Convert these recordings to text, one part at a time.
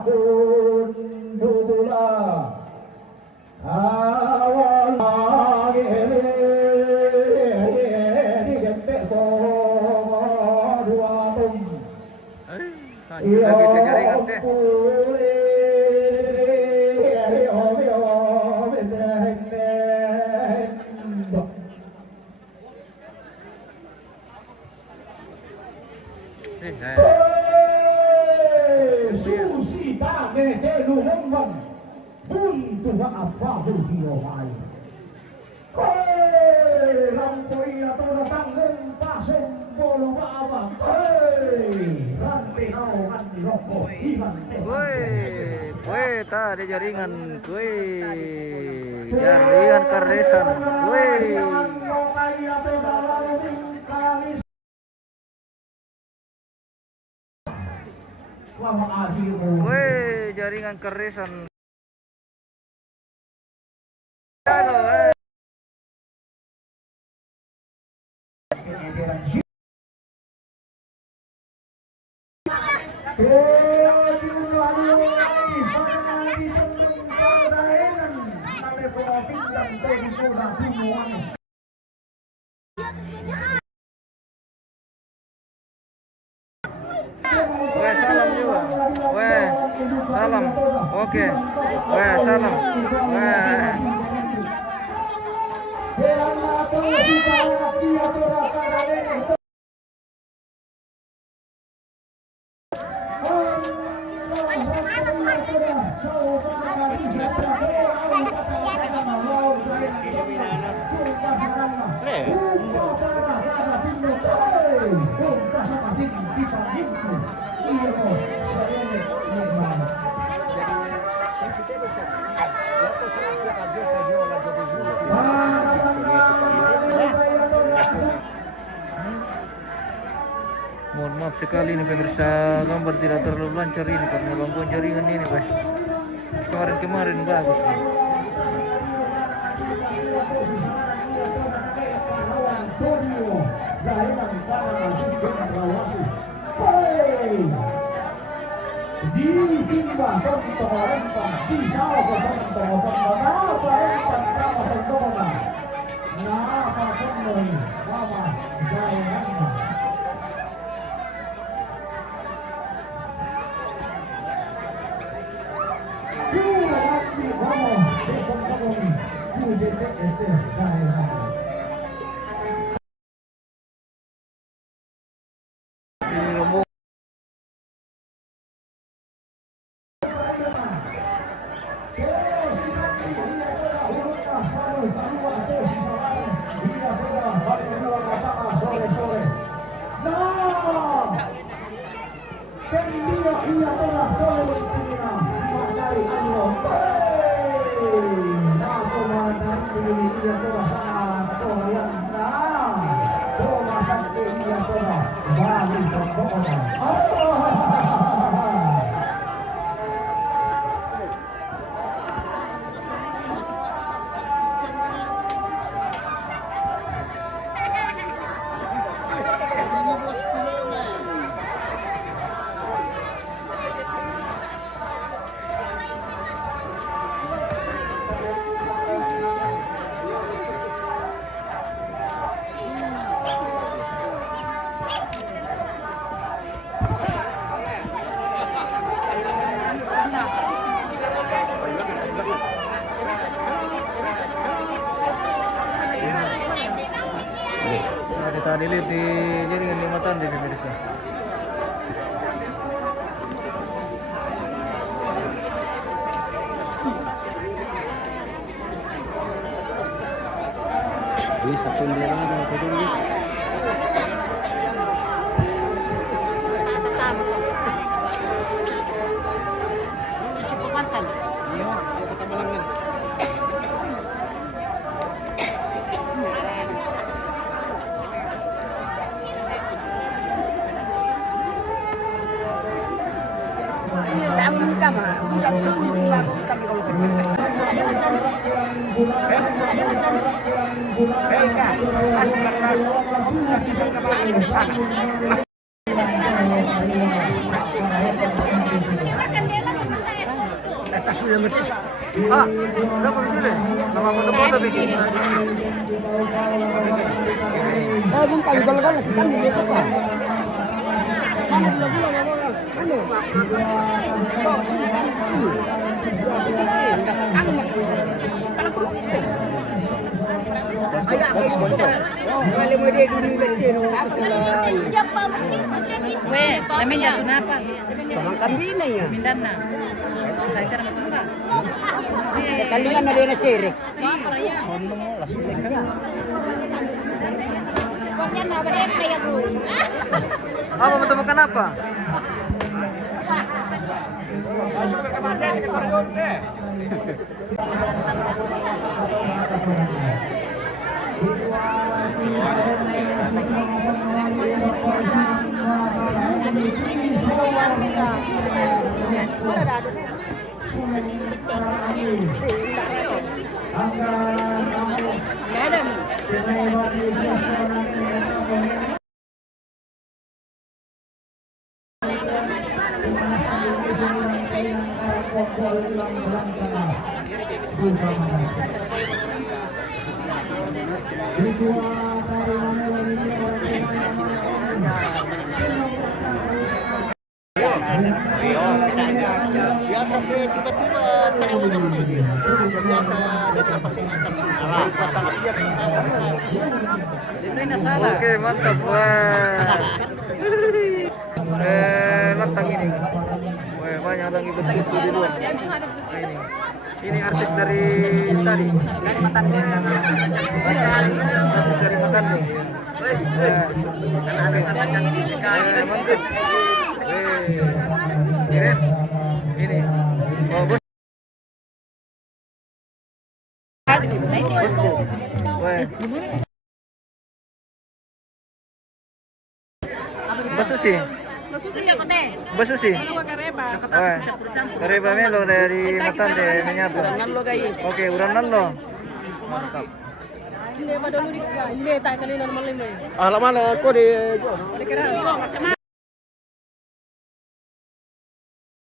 Kundula awal agele digente ko duatum lagi jaringan teh. Susita nete lumon buntu apa video mai koi rampoi atau tanggung pasung bolo apa koi ranti nau ranti rokok iman Woi, tadi jaringan, woi, jaringan karesan, woi. Woi, jaringan keresan. Weh, salam juga. Weh, salam. Oke. Weh, salam. Weh. Mohon maaf sekali nih pemirsa, gambar tidak terlalu lancar ini karena gangguan jaringan ini, guys. Kemarin bagus nih. Tadi lihat di jaringan Jembatan di pemirsa. Bisa pembiaran dengan kedua. Si pemantan. Iya, kota Malangan. Bukan seluruh lagu kami kalau mereka pasukan yang tidak kembali di sana. Kaso yang ngerti. Ah, udah kok sini. Nama foto-foto bikin. Bukan kalau kan kita dito pa. Namin jatuh napa? Kambing na yan. Mindan na. Saya sarang matumba. Kalingan na rin na sirik. Apa menemukan apa? Biasa ke tiba-tiba tahu biasa beberapa atas susah patah Hindi na sala. Oke, mantap. Wah. Lantang ini. Wah, banyak orang ikut itu di luar. Ini artis dari tadi. Dari Matanda. Artis dari Matanda. Mantap. Ini. Oh, bos. Wah. Basusi. Basusi. Kareba Melo dari Matande menyatu. Oke, uran nalo. Mantap. Hindi pa daw lurik ka. Hindi, tayo kanina naman limo. Alaman ako di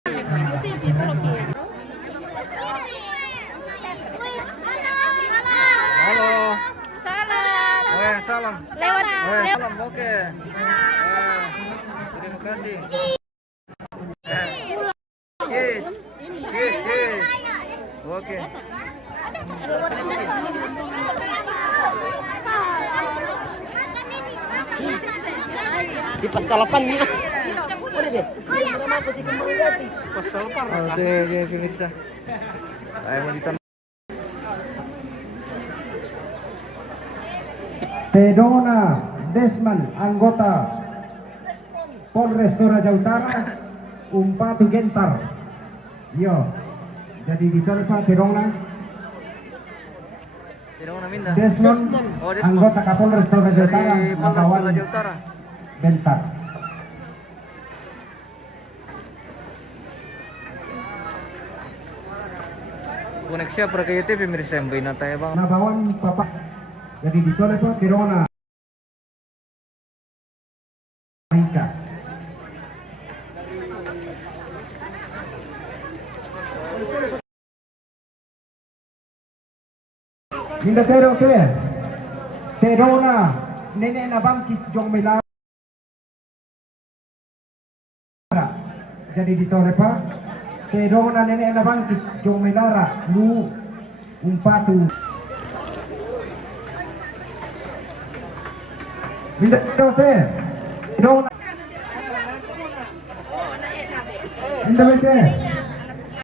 Kasi people of here. Halo. Salam. Salam. Lewat. Salam. Oke. Terima kasih. Yes. Oke. di pastalapan niya. Pasal par. Oke, pemirsa. Saya mau ditanam. Tedona Desmond, anggota Polres Toraja Utara, Umpatu Gentar. Yo, jadi di Pak Tedona Minda. Desmond, Oh, Desmond. anggota Kapolres Toraja Utara, Dari Polres Makawan Toraja Utara. Bentar. Koneksi apa ke YouTube pemirsa yang binata ya bang. Nabawan Papa. Jadi di Pak Tedona. Rika. Minda Tero ke Tedona nenek na bangkit jong milara. Jadi di Pak Tedona nenek na bangkit jong milara lu umpatu. Minda Tero ke Tedona. Minda Tero